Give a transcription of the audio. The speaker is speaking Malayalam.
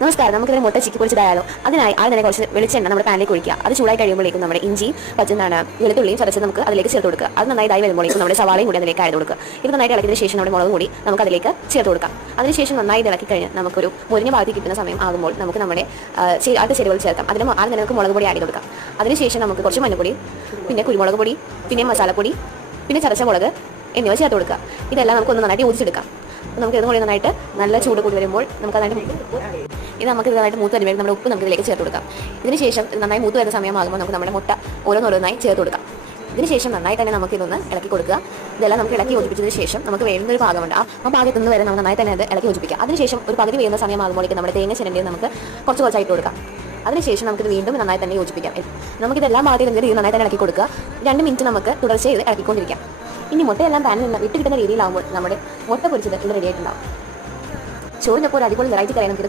നമസ്കാരം, നമുക്കിതിന് മുട്ട ചിക്കി പൊരിച്ചതായാലോ. അതിനായി ആദ്യം തന്നെ കുറച്ച് വെളിച്ചെണ്ണ നമ്മുടെ പാനിലേക്ക് ഒഴിക്കുക. അത് ചൂടായി കഴിയുമ്പോഴേക്കും നമ്മുടെ ഇഞ്ചി വെളുത്തുള്ളിയും ചതച്ച് നമുക്ക് അതിലേക്ക് ചേർത്ത് കൊടുക്കുക. അത് നന്നായി വരുമ്പോഴേക്കും നമ്മുടെ സവാളയും കൂടി അതിലേക്ക് ആയത് കൊടുക്കുക. ഇത് നന്നായിട്ട് ഇളക്കിയതിന് ശേഷം നമ്മുടെ മുളക് കൂടി നമുക്ക് അതിലേക്ക് ചേർത്ത് കൊടുക്കാം. അതിനുശേഷം നന്നായി ഇളക്കി കഴിഞ്ഞ് നമുക്കൊരു മുരിഞ്ഞ ഭാഗത്ത് കിട്ടുന്ന സമയം ആകുമ്പോൾ നമുക്ക് നമ്മുടെ അടുത്ത ചേരുവകൾ ചേർക്കാം. ആദ്യം തന്നെ നമുക്ക് മുളക് പൊടി ആഡ് ചെയ്ത് കൊടുക്കാം. അതിനുശേഷം നമുക്ക് കുറച്ച് മഞ്ഞൾപ്പൊടി, പിന്നെ കുരുമുളക് പൊടി, പിന്നെ മസാലപ്പൊടി, പിന്നെ ചതച്ച മുളക് എന്നിവ ചേർത്ത് കൊടുക്കുക. ഇതെല്ലാം നമുക്കൊന്ന് നന്നായിട്ട് യോജിച്ചെടുക്കാം. നമുക്ക് ഇതും കൂടി നന്നായിട്ട് നല്ല ചൂട് കൂടി വരുമ്പോൾ നമുക്ക് നന്നായിട്ട് മൂത്ത് വരുമ്പോൾ നമ്മുടെ ഉപ്പ് നമുക്ക് ഇതിലേക്ക് ചേർത്ത് കൊടുക്കാം. ഇതിനുശേഷം നന്നായി മൂത്ത് വരുന്ന സമയമാകുമ്പോൾ നമുക്ക് നമ്മുടെ മുട്ട ഓരോന്നോരോന്നായി ചേർത്ത് കൊടുക്കാം. ഇതിനുശേഷം നന്നായി തന്നെ നമുക്ക് ഇതൊന്ന് ഇളക്കി കൊടുക്കുക. ഇതെല്ലാം നമുക്ക് ഇളക്കി യോജിപ്പിച്ചതിന് ശേഷം നമുക്ക് വേണ്ടുന്നൊരു ഭാഗമുണ്ട്. ആ ഭാഗത്തു നിന്ന് വരെ നമുക്ക് നന്നായി തന്നെ അത് ഇളക്കി യോജിപ്പിക്കാം. അതിനുശേഷം ഒരു പകുതി വേകുന്ന സമയമാകുമ്പോഴേക്കും നമ്മുടെ തേങ്ങ ചിരണ്ടിയും നമുക്ക് കുറച്ചായിട്ട് കൊടുക്കാം. അതിനുശേഷം നമുക്കിത് വീണ്ടും നന്നായി തന്നെ യോജിപ്പിക്കാം. നമുക്കിതെല്ലാം ഭാഗത്തിൽ നിന്ന് നന്നായി തന്നെ ഇളക്കി കൊടുക്കുക. 2 മിനിറ്റ് നമുക്ക് തുടർച്ചയായി ഇത് ഇളക്കിക്കൊണ്ടിരിക്കാം. ഇനി മുട്ടയെല്ലാം പാനിൽ നിന്ന് വിട്ട് കിട്ടുന്ന രീതിയിലാകുമ്പോൾ നമ്മുടെ മുട്ട പൊരിച്ചത് ഇവിടെ റെഡി ആയിട്ടുണ്ടാവും. ചോറിനൊപ്പം ഒരു അടിപൊളി വെറൈറ്റി കറി നമുക്ക്